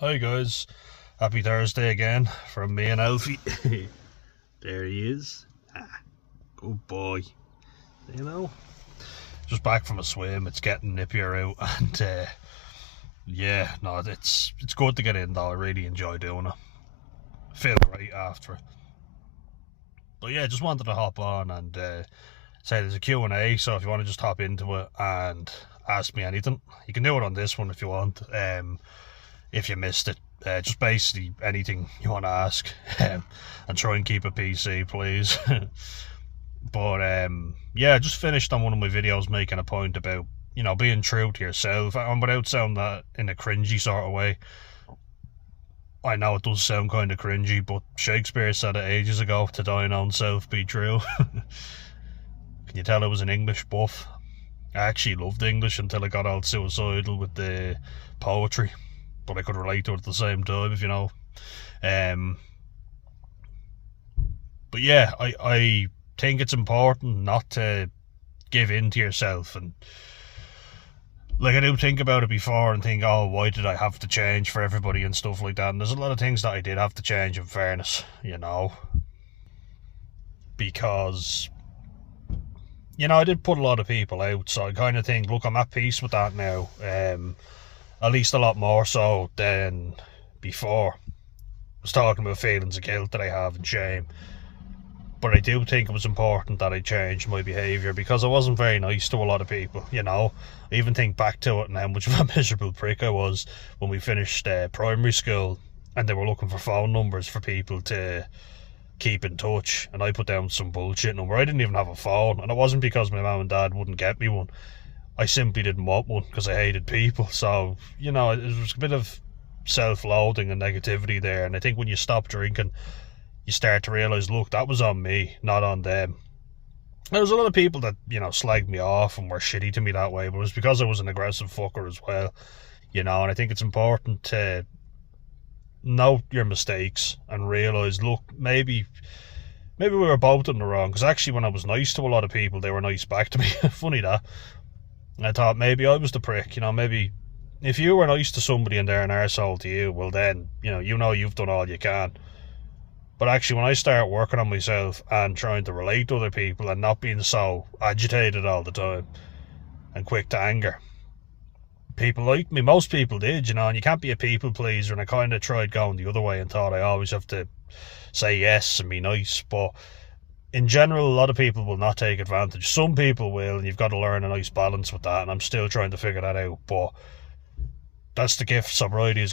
Hi guys, happy Thursday again from me and Alfie. There he is. Good boy. You know, just back from a swim. It's getting nippier out, and yeah, no, it's good to get in though. I really enjoy doing it. Feel great after it. But yeah, just wanted to hop on and say there's a Q&A. So if you want to just hop into it and ask me anything, you can do it on this one if you want. If you missed it. Just basically anything you want to ask, and try and keep it PC, please. But yeah, I just finished on one of my videos making a point about being true to yourself, and without sounding that in a cringy sort of way. I know it does sound kind of cringy, but Shakespeare said it ages ago: "To thine own self be true." Can you tell I was an English buff? I actually loved English until I got all suicidal with the poetry, but I could relate to it at the same time, if you know. Um, but yeah, I think it's important not to give in to yourself, and like I do think about it before and think, oh, why did I have to change for everybody and stuff like that? And there's a lot of things that I did have to change, in fairness, because I did put a lot of people out, so I kind of think, look, I'm at peace with that now. At least a lot more so than before. I was talking about feelings of guilt that I have and shame, but I do think it was important that I changed my behaviour, because I wasn't very nice to a lot of people. I even think back to it and how much of a miserable prick I was when we finished primary school, and they were looking for phone numbers for people to keep in touch, and I put down some bullshit number. I didn't even have a phone, and it wasn't because my mum and dad wouldn't get me one. I simply didn't want one because I hated people. So, it was a bit of self-loathing and negativity there. And I think when you stop drinking, you start to realise, look, that was on me, not on them. There was a lot of people that, slagged me off and were shitty to me that way, but it was because I was an aggressive fucker as well. And I think it's important to note your mistakes and realise, look, maybe we were both in the wrong. Because actually, when I was nice to a lot of people, they were nice back to me. Funny that. I thought maybe I was the prick, maybe if you were nice to somebody and they're an arsehole to you, well then, you've done all you can. But actually, when I start working on myself and trying to relate to other people and not being so agitated all the time and quick to anger, people like me. Most people did, and you can't be a people pleaser, and I kind of tried going the other way and thought I always have to say yes and be nice, but in general, a lot of people will not take advantage. Some people will, and you've got to learn a nice balance with that, and I'm still trying to figure that out, but that's the gift sobriety is